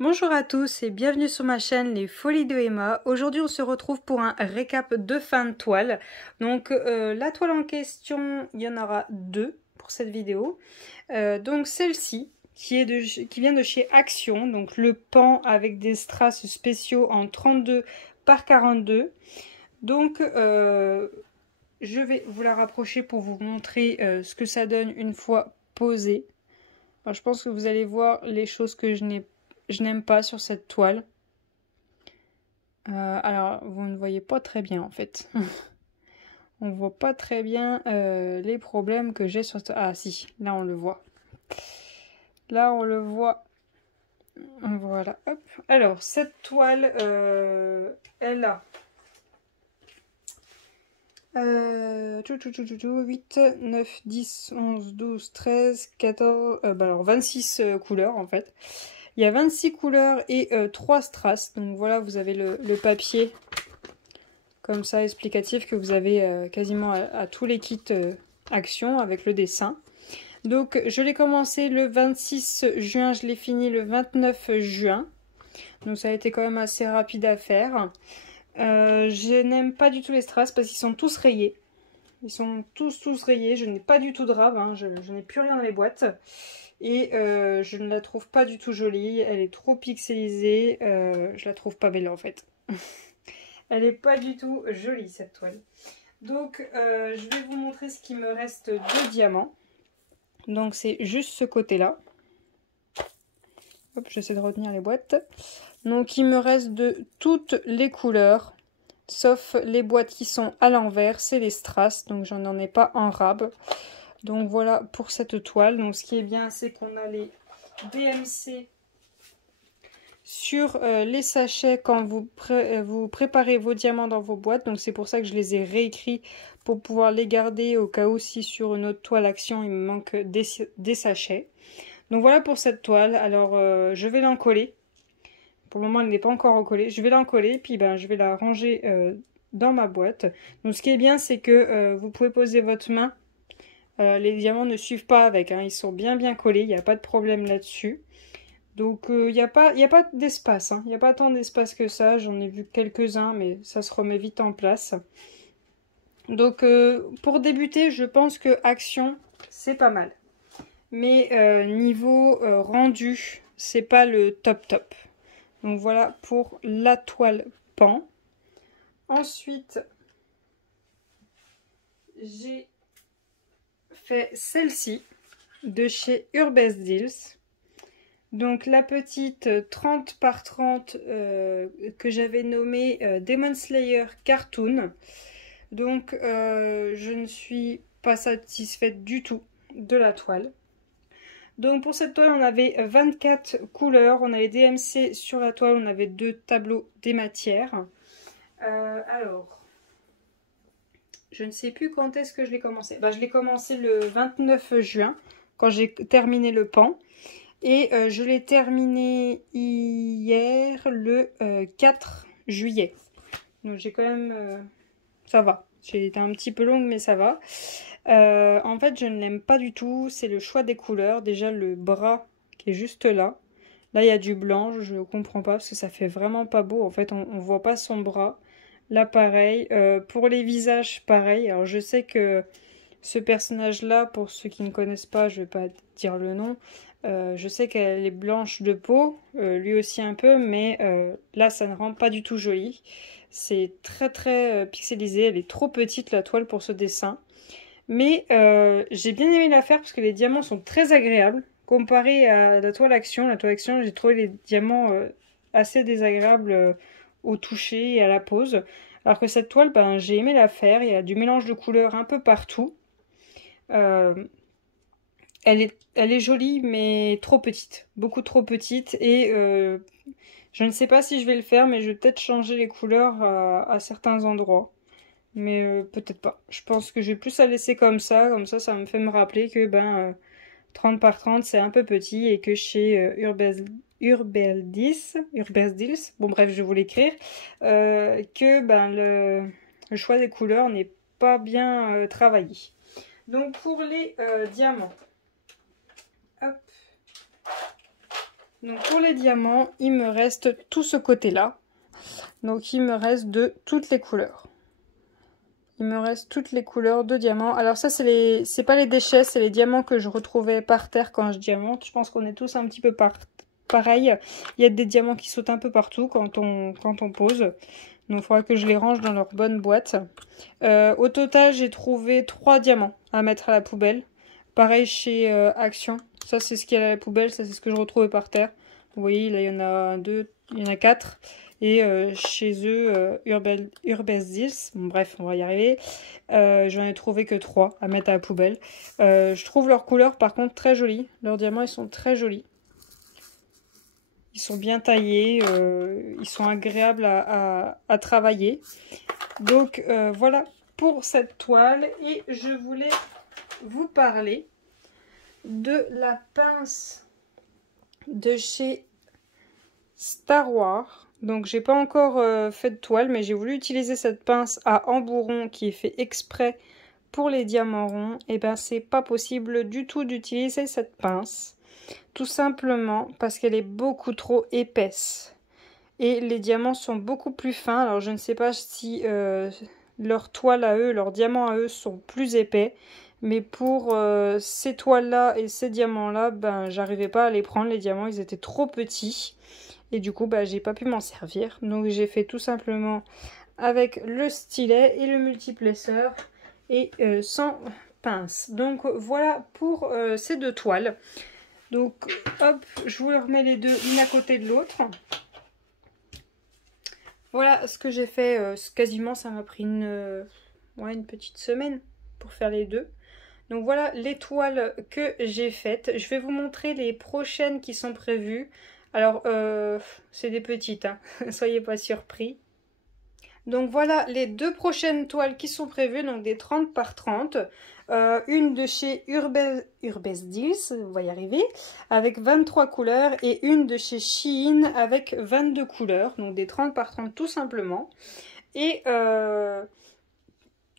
Bonjour à tous et bienvenue sur ma chaîne Les Folies de Emma. Aujourd'hui on se retrouve pour un récap de fin de toile. Donc la toile en question, il y en aura deux pour cette vidéo. Donc celle-ci qui vient de chez Action, donc le pan avec des strass spéciaux en 32 par 42. Donc je vais vous la rapprocher pour vous montrer ce que ça donne une fois posée. Alors, je pense que vous allez voir les choses que je n'aime pas sur cette toile. Alors, vous ne voyez pas très bien en fait. On voit pas très bien les problèmes que j'ai sur... Ah si, là on le voit. Là on le voit. Voilà, hop. Alors, cette toile, elle a... 8, 9, 10, 11, 12, 13, 14... alors 26 couleurs en fait. Il y a 26 couleurs et 3 strass. Donc voilà, vous avez le papier comme ça explicatif que vous avez quasiment à tous les kits Action avec le dessin. Donc je l'ai commencé le 26 juin, je l'ai fini le 29 juin. Donc ça a été quand même assez rapide à faire. Je n'aime pas du tout les strass parce qu'ils sont tous rayés. Ils sont tous rayés. Je n'ai pas du tout de rab, hein. Je n'ai plus rien dans les boîtes. Et je ne la trouve pas du tout jolie. Elle est trop pixelisée. Je la trouve pas belle en fait. Elle n'est pas du tout jolie cette toile. Donc je vais vous montrer ce qui me reste de diamants. Donc c'est juste ce côté-là. Hop, j'essaie de retenir les boîtes. Donc il me reste de toutes les couleurs. Sauf les boîtes qui sont à l'envers, c'est les strass. Donc j'en en ai pas en rab. Donc voilà pour cette toile. Donc ce qui est bien, c'est qu'on a les DMC sur les sachets quand vous préparez vos diamants dans vos boîtes. Donc c'est pour ça que je les ai réécrits pour pouvoir les garder au cas où si sur une autre toile Action il me manque des sachets. Donc voilà pour cette toile. Alors je vais l'encoller. Pour le moment elle n'est pas encore recollée. Je vais l'encoller puis ben, je vais la ranger dans ma boîte. Donc ce qui est bien c'est que vous pouvez poser votre main. Les diamants ne suivent pas avec, hein. Ils sont bien collés, il n'y a pas de problème là-dessus. Donc il n'y a pas d'espace, hein. Il n'y a pas tant d'espace que ça, j'en ai vu quelques-uns, mais ça se remet vite en place. Donc pour débuter, je pense que Action, c'est pas mal. Mais niveau rendu, c'est pas le top. Donc voilà pour la toile pan. Ensuite, j'ai fait celle-ci de chez Urbest Deals. Donc la petite 30 par 30 que j'avais nommée Demon Slayer Cartoon. Donc je ne suis pas satisfaite du tout de la toile. Donc pour cette toile on avait 24 couleurs, on avait DMC sur la toile, on avait 2 tableaux des matières. Alors, je ne sais plus quand est-ce que je l'ai commencé. Bah, je l'ai commencé le 29 juin quand j'ai terminé le pan. Et je l'ai terminé hier le 4 juillet. Donc j'ai quand même... ça va. J'ai été un petit peu longue mais ça va. En fait je ne l'aime pas du tout. C'est le choix des couleurs. Déjà le bras qui est juste là. Là il y a du blanc. Je ne comprends pas parce que ça fait vraiment pas beau. En fait on ne voit pas son bras. Là pareil. Pour les visages pareil. Alors je sais que ce personnage là, pour ceux qui ne connaissent pas, je ne vais pas dire le nom. Je sais qu'elle est blanche de peau, lui aussi un peu, mais là ça ne rend pas du tout joli. C'est très pixelisé, elle est trop petite la toile pour ce dessin. Mais j'ai bien aimé la faire parce que les diamants sont très agréables. Comparé à la toile Action, j'ai trouvé les diamants assez désagréables au toucher et à la pose. Alors que cette toile, ben, j'ai aimé la faire, il y a du mélange de couleurs un peu partout. Elle est jolie mais trop petite, beaucoup trop petite et je ne sais pas si je vais le faire mais je vais peut-être changer les couleurs à certains endroits. Mais peut-être pas. Je pense que je vais plus la laisser comme ça ça me fait me rappeler que ben 30 par 30 c'est un peu petit et que chez Urbest Deals, bon bref je vais vous l'écrire, que ben le choix des couleurs n'est pas bien travaillé. Donc pour les diamants. Hop. Donc pour les diamants, il me reste tout ce côté-là. Donc il me reste de toutes les couleurs. Il me reste toutes les couleurs de diamants. Alors ça, c'est pas les déchets, c'est les diamants que je retrouvais par terre quand je diamante. Je pense qu'on est tous un petit peu pareil. Il y a des diamants qui sautent un peu partout quand on pose. Donc il faudra que je les range dans leur bonne boîte. Au total, j'ai trouvé 3 diamants à mettre à la poubelle. Pareil chez Action. Ça, c'est ce qu'il y a à la poubelle. Ça, c'est ce que je retrouvais par terre. Vous voyez, là, il y en a 2, il y en a 4. Et chez eux, Urbesdils, bon, bref, on va y arriver. J'en ai trouvé que 3 à mettre à la poubelle. Je trouve leurs couleurs, par contre, très jolies. Leurs diamants, ils sont très jolis. Ils sont bien taillés, ils sont agréables à travailler. Donc voilà pour cette toile. Et je voulais vous parler de la pince de chez Star Wars. Donc j'ai pas encore fait de toile, mais j'ai voulu utiliser cette pince à embout rond qui est fait exprès pour les diamants ronds. Et ben c'est pas possible du tout d'utiliser cette pince. Tout simplement parce qu'elle est beaucoup trop épaisse. Et les diamants sont beaucoup plus fins. Alors je ne sais pas si leurs toiles à eux, leurs diamants à eux sont plus épais. Mais pour ces toiles-là et ces diamants-là, ben j'arrivais pas à les prendre. Les diamants, ils étaient trop petits. Et du coup, bah, j'ai pas pu m'en servir. Donc j'ai fait tout simplement avec le stylet et le multiplesseur et sans pince. Donc voilà pour ces 2 toiles. Donc hop, je vous remets les deux l'une à côté de l'autre. Voilà ce que j'ai fait. Quasiment ça m'a pris une petite semaine pour faire les deux. Donc voilà les toiles que j'ai faites. Je vais vous montrer les prochaines qui sont prévues. Alors, c'est des petites, hein. Soyez pas surpris. Donc voilà les 2 prochaines toiles qui sont prévues, donc des 30 par 30. Une de chez Urbesdils, on va y arriver, avec 23 couleurs. Et une de chez Shein avec 22 couleurs, donc des 30 par 30 tout simplement. Et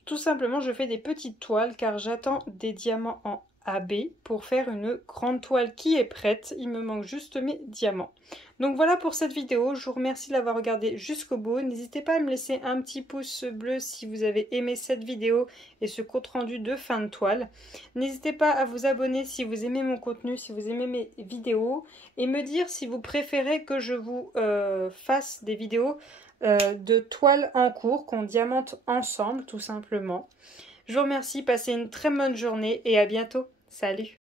tout simplement, je fais des petites toiles car j'attends des diamants en AB pour faire une grande toile qui est prête. Il me manque juste mes diamants. Donc voilà pour cette vidéo. Je vous remercie de l'avoir regardé jusqu'au bout. N'hésitez pas à me laisser un petit pouce bleu si vous avez aimé cette vidéo et ce compte rendu de fin de toile. N'hésitez pas à vous abonner si vous aimez mon contenu, si vous aimez mes vidéos. Et me dire si vous préférez que je vous fasse des vidéos de toiles en cours qu'on diamante ensemble tout simplement. Je vous remercie, passez une très bonne journée et à bientôt. Salut!